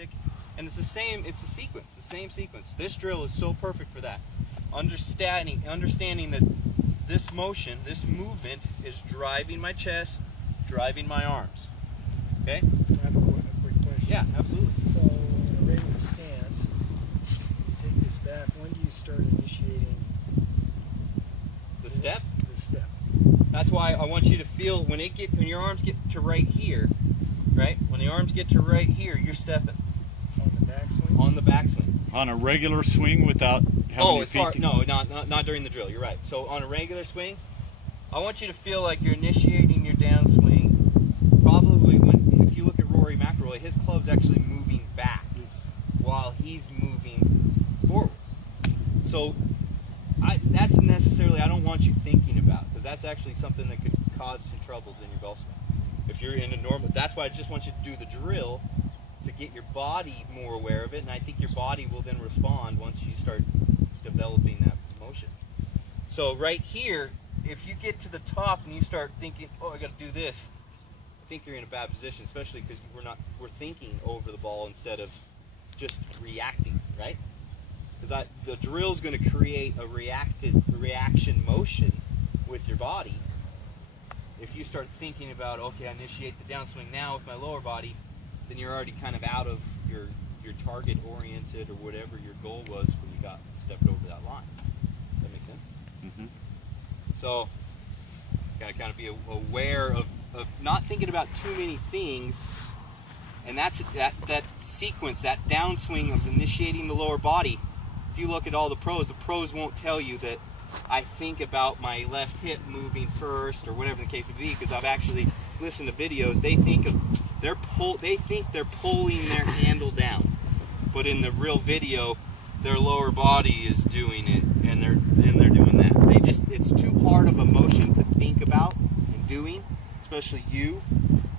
stick. And it's the same, it's a sequence, the same sequence. This drill is so perfect for that. Understanding that this motion, this movement is driving my chest, driving my arms. Okay? I have a quick question. Yeah, absolutely. So in a regular stance, you take this back, when do you start initiating The step? the step? That's why I want you to feel when your arms get to right here, right? When the arms get to right here, you're stepping. On the backswing? On the backswing. On a regular swing without having Oh, your feet no, not during the drill. You're right. So on a regular swing, I want you to feel like you're initiating your downswing. Probably if you look at Rory McIlroy, his club's actually moving back while he's moving forward. So that's necessarily I don't want you thinking about, because that's actually something that could cause some troubles in your golf swing. If you're in a normal, that's why I just want you to do the drill to get your body more aware of it, and I think your body will then respond once you start developing that motion. So right here, if you get to the top and you start thinking, oh, I got to do this, I think you're in a bad position, especially because we're thinking over the ball instead of just reacting, right? Because the drill's going to create a reaction motion with your body. If you start thinking about, okay, I initiate the downswing now with my lower body, then you're already kind of out of your target oriented or whatever your goal was when you got stepped over that line. Does that make sense? Mm-hmm. So, gotta kind of be aware of not thinking about too many things, and that's that sequence, that downswing of initiating the lower body. If you look at all the pros won't tell you that I think about my left hip moving first or whatever the case may be, because I've actually listened to videos. They think they're pulling their handle down, but in the real video, their lower body is doing it, and they're doing that. It's too hard of a motion to think about and doing, especially you,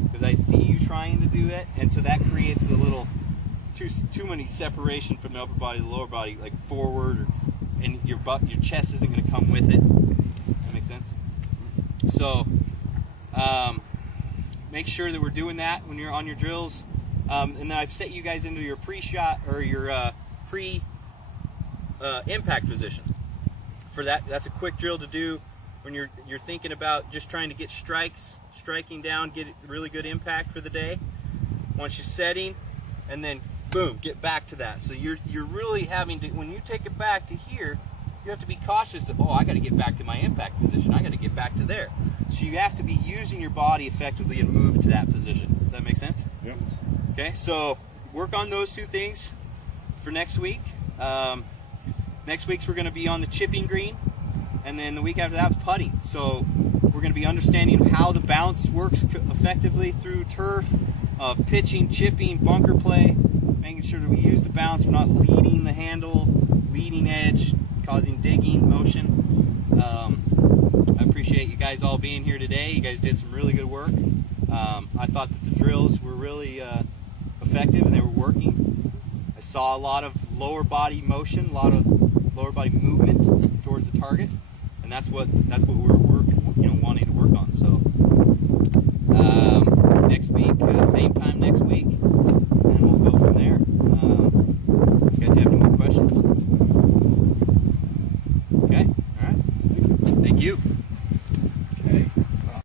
because I see you trying to do it, and so that creates a little too many separation from the upper body to the lower body, like forward, and your chest isn't going to come with it. That makes sense? So make sure that we're doing that when you're on your drills, and then I've set you guys into your pre-shot or your pre-impact position. For that, that's a quick drill to do when you're thinking about just trying to get striking down, get really good impact for the day. Once you're setting, and then boom, get back to that. So you're really having to, when you take it back to here, you have to be cautious of, oh, I got to get back to my impact position. I got to get back to there. So you have to be using your body effectively and move to that position. Does that make sense? Yep. Okay, so work on those two things for next week. Next week's we're going to be on the chipping green, and then the week after that is putting. So we're going to be understanding how the bounce works effectively through turf, pitching, chipping, bunker play, making sure that we use the bounce. We're not leading the handle, leading edge, causing digging motion. I appreciate you guys all being here today. You guys did some really good work. I thought that the drills were really effective and they were working. I saw a lot of lower body motion, a lot of lower body movement towards the target, and that's what we're wanting to work on. So